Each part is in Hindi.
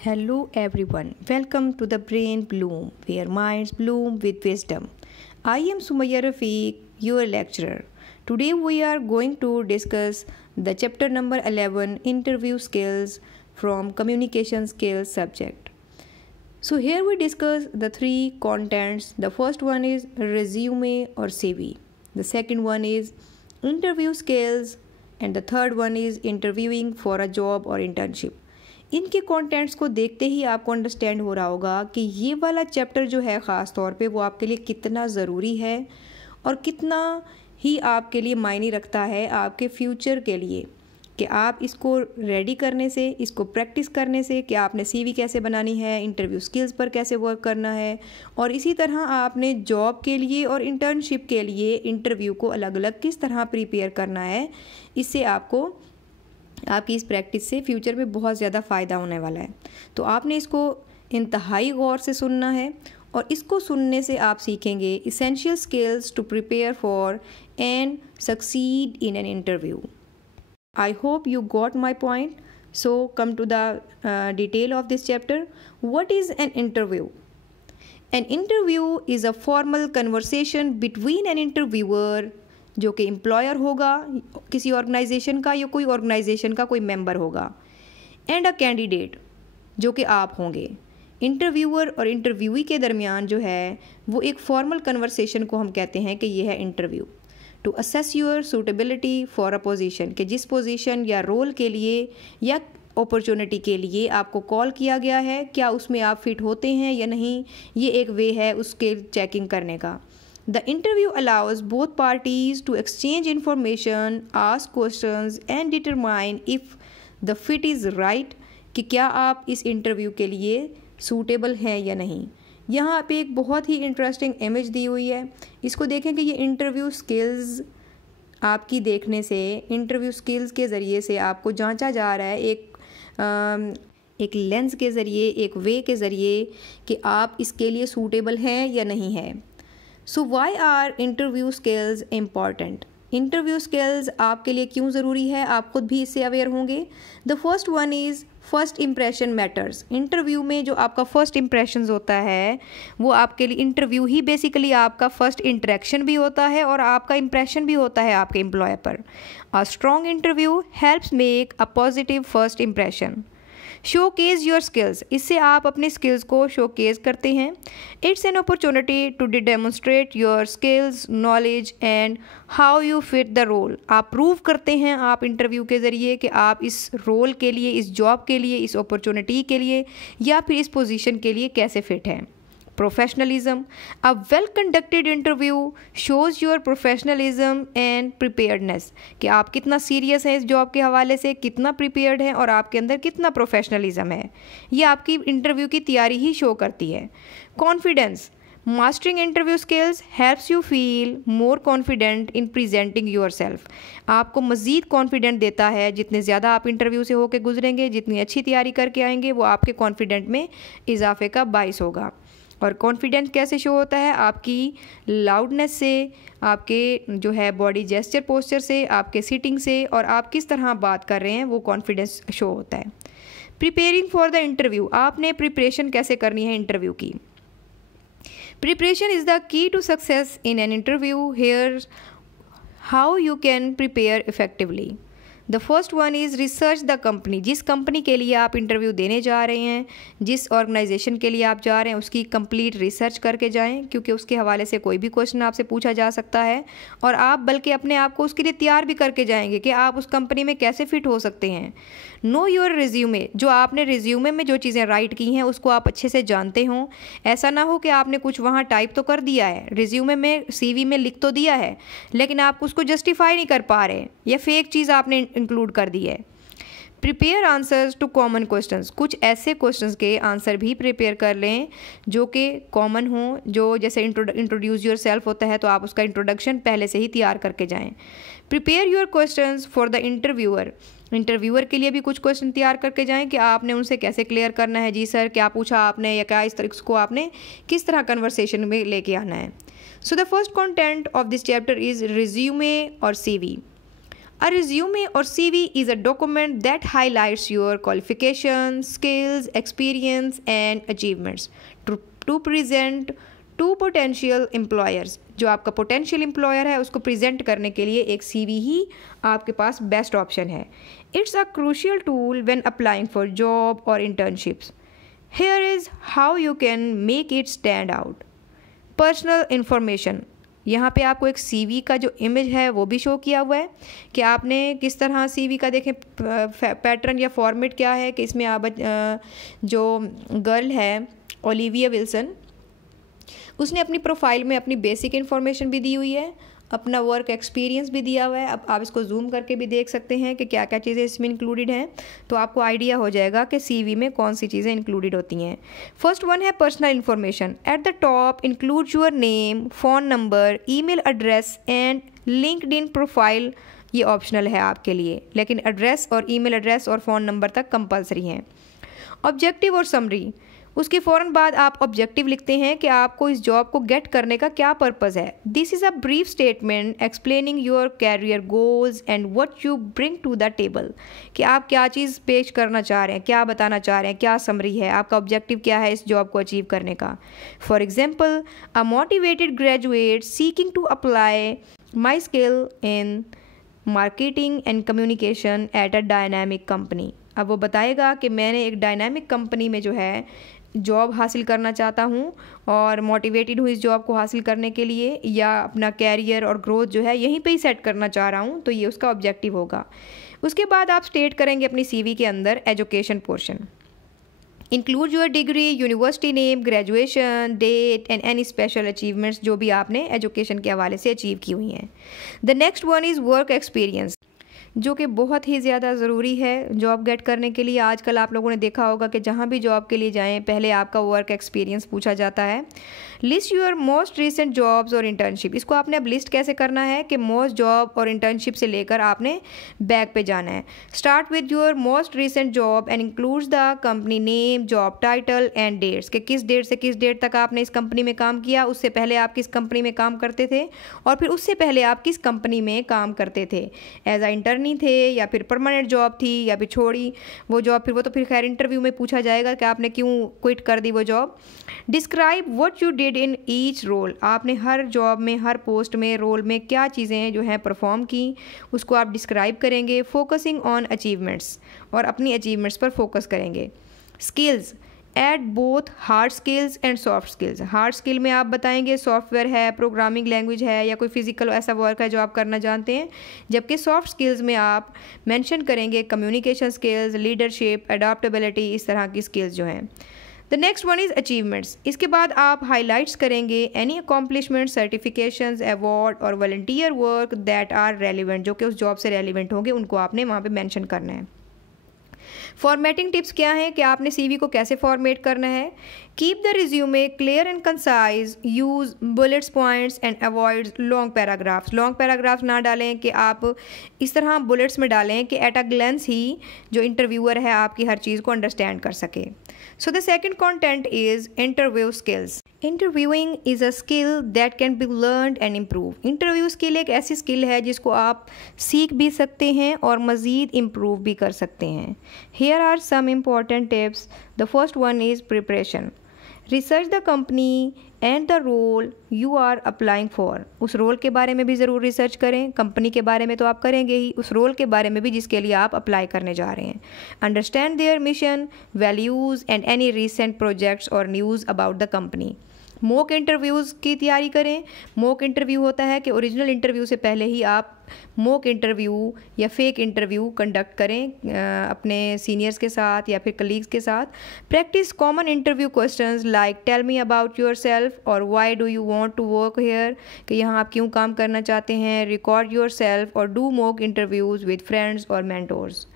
Hello everyone, welcome to the Brain Bloom, where minds bloom with wisdom. I am Sumaya Rafiq, your lecturer. Today we are going to discuss the chapter number 11, Interview Skills from Communication Skills subject. So here we discuss the three contents. The first one is resume or CV. The second one is interview skills and the third one is interviewing for a job or internship. इनके कंटेंट्स को देखते ही आपको अंडरस्टैंड हो रहा होगा कि ये वाला चैप्टर जो है ख़ास तौर पे वो आपके लिए कितना ज़रूरी है और कितना ही आपके लिए मायने रखता है आपके फ्यूचर के लिए, कि आप इसको रेडी करने से, इसको प्रैक्टिस करने से, कि आपने सीवी कैसे बनानी है, इंटरव्यू स्किल्स पर कैसे वर्क करना है और इसी तरह आपने जॉब के लिए और इंटर्नशिप के लिए इंटरव्यू को अलग अलग किस तरह प्रिपेयर करना है। इससे आपको आपकी इस प्रैक्टिस से फ्यूचर में बहुत ज़्यादा फ़ायदा होने वाला है। तो आपने इसको इंतहाई गौर से सुनना है और इसको सुनने से आप सीखेंगे essential skills to prepare for and succeed in an interview. I hope you got my point. So come to the detail of this chapter. What is an interview? An interview is a formal conversation between an interviewer, जो कि एम्प्लॉयर होगा किसी ऑर्गेनाइजेशन का या कोई ऑर्गेनाइजेशन का कोई मेंबर होगा, एंड अ कैंडिडेट, जो कि आप होंगे। इंटरव्यूअर और इंटरव्यूई के दरमियान जो है वो एक फॉर्मल कन्वर्सेशन को हम कहते हैं कि ये है interview. To assess your suitability for a position, कि जिस पोजीशन या रोल के लिए या अपॉर्चुनिटी के लिए आपको कॉल किया गया है, क्या उसमें आप फिट होते हैं या नहीं, ये एक वे है उसके चेकिंग करने का। The interview allows both parties to exchange information, ask questions and determine if the fit is right, कि क्या आप इस इंटरव्यू के लिए सूटेबल हैं या नहीं। यहाँ पे एक बहुत ही इंटरेस्टिंग इमेज दी हुई है, इसको देखें कि ये इंटरव्यू स्किल्स आपकी देखने से, इंटरव्यू स्किल्स के ज़रिए से आपको जांचा जा रहा है एक लेंस के ज़रिए, एक वे के ज़रिए, कि आप इसके लिए सूटेबल हैं या नहीं है। So why are interview skills important? Interview skills आपके लिए क्यों ज़रूरी है, आप खुद भी इससे अवेयर होंगे। The first one is first impression matters. Interview में जो आपका फर्स्ट इम्प्रेशन होता है वो आपके लिए, इंटरव्यू ही बेसिकली आपका फर्स्ट इंटरेक्शन भी होता है और आपका इम्प्रेशन भी होता है आपके एम्प्लॉयर पर। A strong interview helps make a positive first impression. Showcase your skills, इससे आप अपने स्किल्स को शोकेज करते हैं। It's an opportunity to demonstrate your skills, knowledge and how you fit the role. आप प्रूव करते हैं आप इंटरव्यू के ज़रिए कि आप इस रोल के लिए, इस जॉब के लिए, इस अपॉर्चुनिटी के लिए या फिर इस पोजीशन के लिए कैसे फिट हैं। Professionalism, a well conducted interview shows your professionalism and preparedness, कि आप कितना सीरियस हैं इस जॉब के हवाले से, कितना प्रिपेयर्ड हैं और आपके अंदर कितना प्रोफेशनलिज्म है। ये आपकी इंटरव्यू की तैयारी ही शो करती है। Confidence, mastering interview skills helps you feel more confident in presenting your self. आपको मज़ीद कॉन्फिडेंट देता है, जितने ज़्यादा आप इंटरव्यू से होकर गुजरेंगे, जितनी अच्छी तैयारी करके आएंगे, वो आपके कॉन्फिडेंट में इजाफे का बाइस होगा। और कॉन्फिडेंस कैसे शो होता है? आपकी लाउडनेस से, आपके जो है बॉडी जेस्चर पोस्चर से, आपके सिटिंग से, और आप किस तरह बात कर रहे हैं, वो कॉन्फिडेंस शो होता है। प्रिपेयरिंग फॉर द इंटरव्यू, आपने प्रिपरेशन कैसे करनी है इंटरव्यू की। Preparation is the key to success in an interview. Here how you can prepare effectively. The first one is research the company, जिस कंपनी के लिए आप इंटरव्यू देने जा रहे हैं, जिस ऑर्गेनाइजेशन के लिए आप जा रहे हैं, उसकी कंप्लीट रिसर्च करके जाएं, क्योंकि उसके हवाले से कोई भी क्वेश्चन आपसे पूछा जा सकता है और आप बल्कि अपने आप को उसके लिए तैयार भी करके जाएंगे कि आप उस कंपनी में कैसे फिट हो सकते हैं। नो योर रिज्यूमे, जो आपने रिज्यूमे में जो चीज़ें राइट की हैं उसको आप अच्छे से जानते हों। ऐसा ना हो कि आपने कुछ वहाँ टाइप तो कर दिया है, रिज्यूमे में, सीवी में लिख तो दिया है, लेकिन आप उसको जस्टिफाई नहीं कर पा रहे या फेक चीज़ आपने इंक्लूड कर दी है। Prepare answers to common questions, कुछ ऐसे क्वेश्चंस के आंसर भी प्रिपेयर कर लें जो कि कॉमन हों, जो जैसे इंट्रोड्यूस योर सेल्फ होता है तो आप उसका इंट्रोडक्शन पहले से ही तैयार करके जाएं। Prepare your questions for the interviewer, interviewer के लिए भी कुछ क्वेश्चन तैयार करके जाएं कि आपने उनसे कैसे क्लियर करना है, जी सर क्या पूछा आपने, या क्या इस तरह को आपने किस तरह कन्वर्सेशन में लेके आना है। So the first content of this chapter is resume और CV. A resume or CV is a document that highlights your qualifications, skills, experience and achievements to present to potential employers. जो आपका potential employer है उसको present करने के लिए एक CV ही आपके पास best option है. It's a crucial tool when applying for job or internships. Here is how you can make it stand out. Personal information. यहाँ पे आपको एक CV का जो इमेज है वो भी शो किया हुआ है कि आपने किस तरह CV का देखें पैटर्न या फॉर्मेट क्या है कि इसमें आप जो गर्ल है ओलिविया विल्सन उसने अपनी प्रोफाइल में अपनी बेसिक इन्फॉर्मेशन भी दी हुई है, अपना वर्क एक्सपीरियंस भी दिया हुआ है. अब आप इसको जूम करके भी देख सकते हैं कि क्या क्या चीज़ें इसमें इंक्लूडेड हैं, तो आपको आइडिया हो जाएगा कि CV में कौन सी चीज़ें इंक्लूडेड होती हैं. फर्स्ट वन है personal information. At the top include your name, phone number, email address and LinkedIn profile. ये ऑप्शनल है आपके लिए, लेकिन एड्रेस और ईमेल एड्रेस और फ़ोन नंबर तक कंपलसरी हैं. ऑब्जेक्टिव और समरी. उसके फ़ौरन बाद आप ऑब्जेक्टिव लिखते हैं कि आपको इस जॉब को गेट करने का क्या पर्पज़ है. This is a brief statement explaining your career goals and what you bring to the table. कि आप क्या चीज़ पेश करना चाह रहे हैं, क्या बताना चाह रहे हैं, क्या समरी है, आपका ऑब्जेक्टिव क्या है इस जॉब को अचीव करने का. For example, a motivated graduate seeking to apply my skill in marketing and communication at a dynamic company. अब वो बताएगा कि मैंने एक डायनामिक कंपनी में जो है जॉब हासिल करना चाहता हूँ और मोटिवेटेड हूँ इस जॉब को हासिल करने के लिए, या अपना कैरियर और ग्रोथ जो है यहीं पे ही सेट करना चाह रहा हूँ, तो ये उसका ऑब्जेक्टिव होगा. उसके बाद आप स्टेट करेंगे अपनी CV के अंदर education portion. Include your degree, university name, graduation date and any special achievements जो भी आपने एजुकेशन के हवाले से अचीव की हुई हैं. The next one is work experience, जो कि बहुत ही ज़्यादा ज़रूरी है जॉब गेट करने के लिए. आजकल आप लोगों ने देखा होगा कि जहाँ भी जॉब के लिए जाएं पहले आपका वर्क एक्सपीरियंस पूछा जाता है. List your most recent jobs और इंटर्नशिप. इसको आपने अब लिस्ट कैसे करना है कि मोस्ट जॉब और इंटर्नशिप से लेकर आपने बैक पे जाना है. Start with your most recent job and includes the company name, job title and dates, कि किस डेट से किस डेट तक आपने इस कंपनी में काम किया, उससे पहले आप किस कंपनी में काम करते थे और फिर उससे पहले आप किस कंपनी में काम करते थे. एज अ इंटर्नी थे या फिर परमानेंट जॉब थी या फिर छोड़ी वो जॉब, फिर वो तो फिर खैर इंटरव्यू में पूछा जाएगा कि आपने क्यों क्विट कर दी वो job. Describe what you did in each role. आपने हर जॉब में, हर पोस्ट में, रोल में क्या चीज़ें जो हैं परफॉर्म की, उसको आप डिस्क्राइब करेंगे. फोकसिंग ऑन अचीवमेंट्स, और अपनी अचीवमेंट्स पर फोकस करेंगे. Skills, add both hard skills and soft skills. Hard skill में आप बताएंगे सॉफ्टवेयर है, प्रोग्रामिंग लैंग्वेज है या कोई फिजिकल ऐसा वर्क है जो आप करना जानते हैं, जबकि सॉफ्ट स्किल्स में आप मेंशन करेंगे कम्युनिकेशन स्किल्स, लीडरशिप, अडॉप्टेबिलिटी, इस तरह की स्किल्स जो हैं. The next one is achievements. इसके बाद आप हाईलाइट्स करेंगे एनी अकॉम्प्लिशमेंट, सर्टिफिकेशंस, अवार्ड और volunteer work that are relevant, जो कि उस जॉब से रेलिवेंट होंगे, उनको आपने वहाँ पे मेंशन करना है. फॉर्मेटिंग टिप्स क्या हैं कि आपने CV को कैसे फॉर्मेट करना है. Keep the resume clear and concise, use bullets points and avoid long paragraphs. Long paragraphs ना डालें कि आप इस तरह बुलेट्स में डालें कि एट अ ग्लेंस ही जो इंटरव्यूअर है आपकी हर चीज़ को अंडरस्टैंड कर सके. So the second content is interview skills. Interviewing is a skill that can be learned and improve. Interview skill एक ऐसी स्किल है जिसको आप सीख भी सकते हैं और मज़ीद इम्प्रूव भी कर सकते हैं. Here are some important tips. The first one is preparation. Research the company and the role you are applying for. उस रोल के बारे में भी ज़रूर रिसर्च करें. कंपनी के बारे में तो आप करेंगे ही, उस रोल के बारे में भी जिसके लिए आप अप्लाई करने जा रहे हैं. Understand their mission, values and any recent projects or news about the company. Mock interviews की तैयारी करें. मॉक इंटरव्यू होता है कि ओरिजिनल इंटरव्यू से पहले ही आप मॉक इंटरव्यू या फेक इंटरव्यू कंडक्ट करें अपने सीनियर्स के साथ या फिर कलीग्स के साथ. Practice common interview questions like tell me about yourself और why do you want to work here, कि यहाँ आप क्यों काम करना चाहते हैं. रिकॉर्ड योर सेल्फ और do mock interviews with friends और mentors.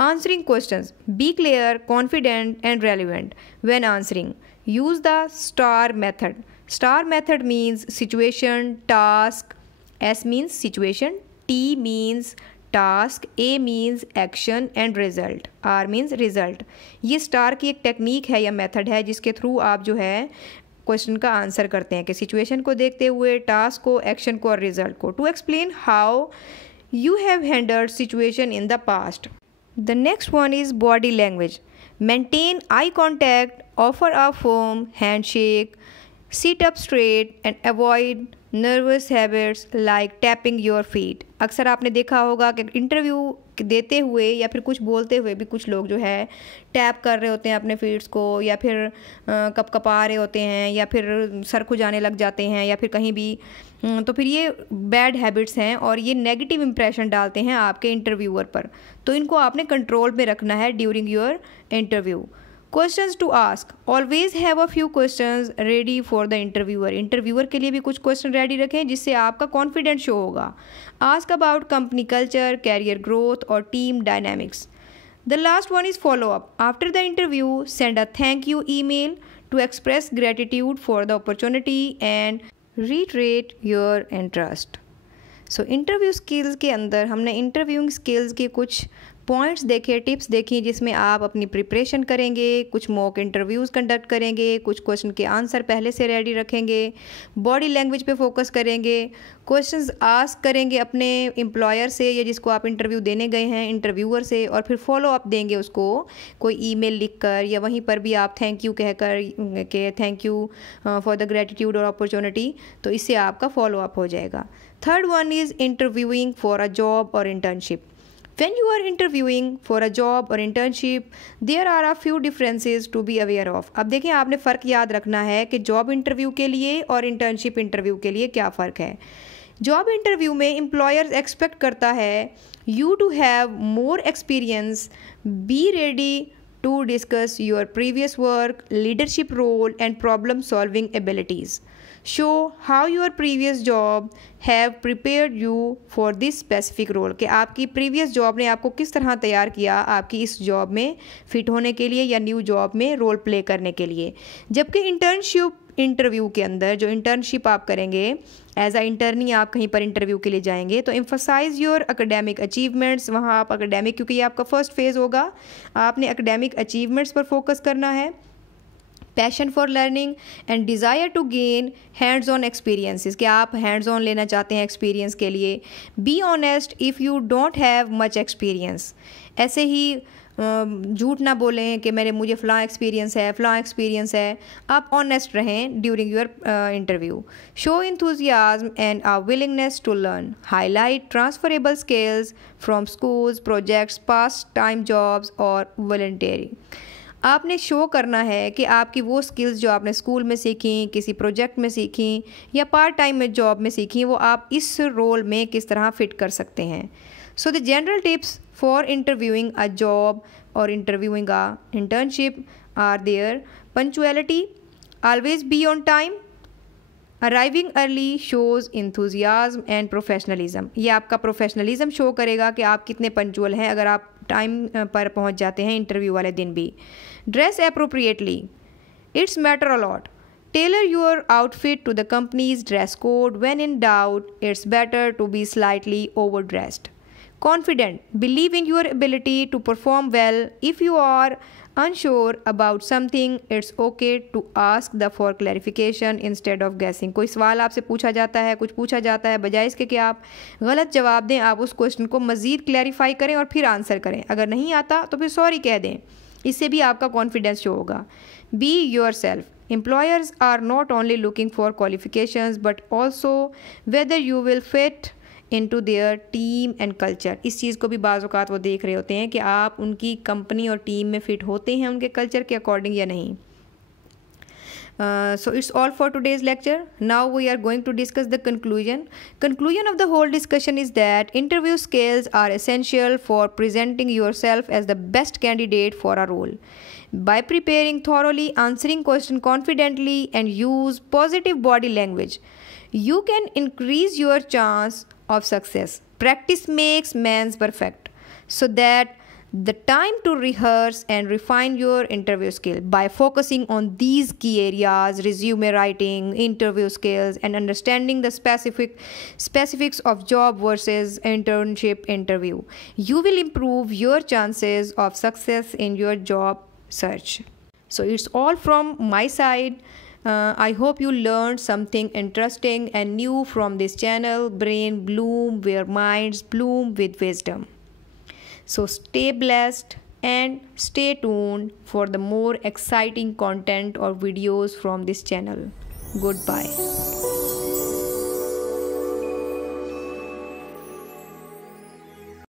Answering questions. Be clear, confident and relevant when answering. Use the STAR method. STAR method means situation, task. S means situation. T means task. A means action and result. R means result. ये STAR की एक टेक्निक है या मेथड है जिसके थ्रू आप जो है क्वेश्चन का आंसर करते हैं कि सिचुएशन को देखते हुए, टास्क को, एक्शन को और रिजल्ट को. To explain how you have handled situation in the past. The next one is body language. Maintain eye contact, offer a firm handshake, sit up straight and avoid nervous habits like tapping your feet. अक्सर आपने देखा होगा कि इंटरव्यू देते हुए या फिर कुछ बोलते हुए भी कुछ लोग जो है टैप कर रहे होते हैं अपने फीट्स को, या फिर कपकपा रहे होते हैं, या फिर सर खुजाने लग जाते हैं, या फिर कहीं भी। तो फिर ये बैड हैबिट्स हैं और ये नेगेटिव इंप्रेशन डालते हैं आपके इंटरव्यूअर पर। तो इनको आपने कंट्रोल में रखना है during your interview. Questions to ask, always have a few questions ready for the interviewer. Interviewer के लिए भी कुछ क्वेश्चन रेडी रखें जिससे आपका कॉन्फिडेंस शो होगा। Ask about company culture, career growth और team dynamics. The last one is follow up. After the interview send a thank you email to express gratitude for the opportunity and reiterate your interest. So interview skills के अंदर हमने इंटरव्यूइंग स्किल्स के कुछ पॉइंट्स देखे, टिप्स देखी, जिसमें आप अपनी प्रिपरेशन करेंगे, कुछ मॉक इंटरव्यूज़ कंडक्ट करेंगे, कुछ क्वेश्चन के आंसर पहले से रेडी रखेंगे, बॉडी लैंग्वेज पे फोकस करेंगे, क्वेश्चंस आस्क करेंगे अपने एम्प्लॉयर से या जिसको आप इंटरव्यू देने गए हैं इंटरव्यूअर से, और फिर फॉलो अप देंगे उसको कोई ईमेल लिखकर, या वहीं पर भी आप थैंक यू कहकर के thank you for the gratitude और अपॉर्चुनिटी। तो इससे आपका फॉलो अप हो जाएगा। Third one is interviewing for a job और internship. When you are interviewing for a job or internship, there are a few differences to be aware of. अब देखिए, आपने फ़र्क याद रखना है कि जॉब इंटरव्यू के लिए और इंटर्नशिप इंटरव्यू के लिए क्या फ़र्क है। जॉब इंटरव्यू में एम्प्लॉयर्स एक्सपेक्ट करता है you to have more experience, be ready to discuss your previous work, leadership role and problem solving abilities. Show how your previous job have prepared you for this specific role, कि आपकी प्रीवियस जॉब ने आपको किस तरह तैयार किया आपकी इस जॉब में फिट होने के लिए या न्यू जॉब में रोल प्ले करने के लिए। जबकि इंटर्नशिप इंटरव्यू के अंदर जो इंटर्नशिप आप करेंगे एज अ इंटर्नी, आप कहीं पर इंटरव्यू के लिए जाएंगे, तो एम्फसाइज योर एकेडमिक अचीवमेंट्स। वहाँ आप एकेडमिक, क्योंकि ये आपका फर्स्ट फेज़ होगा, आपने एकेडमिक अचीवमेंट्स पर फोकस करना है। Passion for learning and desire to gain hands on experiences, कि आप हैंड्स ऑन लेना चाहते हैं एक्सपीरियंस के लिए। Be honest if you don't have much experience, ऐसे ही झूठ ना बोलें कि मुझे फ़लाँ एक्सपीरियंस है। आप ऑनेस्ट रहें during your interview. Show enthusiasm and a willingness to learn. Highlight transferable skills from schools, projects, past time jobs और वॉलंटियरिंग। आपने शो करना है कि आपकी वो स्किल्स जो आपने स्कूल में सीखी, किसी प्रोजेक्ट में सीखी या पार्ट टाइम में जॉब में सीखी, वो आप इस रोल में किस तरह फिट कर सकते हैं। So the general tips for interviewing a job और interviewing a internship are there. Punctuality, always be on time. Arriving early shows enthusiasm and professionalism, ये आपका प्रोफेशनलिज्म शो करेगा कि आप कितने पंक्चुअल हैं अगर आप टाइम पर पहुंच जाते हैं इंटरव्यू वाले दिन भी। Dress appropriately, it's matter a lot. Tailor your outfit to the company's dress code. When in doubt it's better to be slightly over dressed. Confident, believe in your ability to perform well. If you are unsure about something, it's okay to ask the for clarification instead of guessing. कोई सवाल आपसे पूछा जाता है, कुछ पूछा जाता है, बजाय इसके कि आप गलत जवाब दें, आप उस क्वेश्चन को मज़ीद क्लैरिफाई करें और फिर आंसर करें। अगर नहीं आता तो फिर सॉरी कह दें, इससे भी आपका कॉन्फिडेंस शो होगा। Be your self. Employers are not only looking for qualifications but also whether you will fit into their team and culture. इस चीज़ को भी बाज़ औक़ात वो देख रहे होते हैं कि आप उनकी कंपनी और टीम में फ़िट होते हैं उनके कल्चर के अकॉर्डिंग या नहीं। So it's all for today's lecture. Now we are going to discuss the conclusion. Conclusion of the whole discussion is that interview skills are essential for presenting yourself as the best candidate for a role. By preparing thoroughly, answering questions confidently, and use positive body language, you can increase your chance of success. Practice makes man's perfect. So that the time to rehearse and refine your interview skill by focusing on these key areas: resume writing, interview skills, and understanding the specifics of job versus internship interview, you will improve your chances of success in your job search. So it's all from my side. I hope you learned something interesting and new from this channel, Brain Bloom, where minds bloom with wisdom. So stay blessed and stay tuned for the more exciting content or videos from this channel. Goodbye.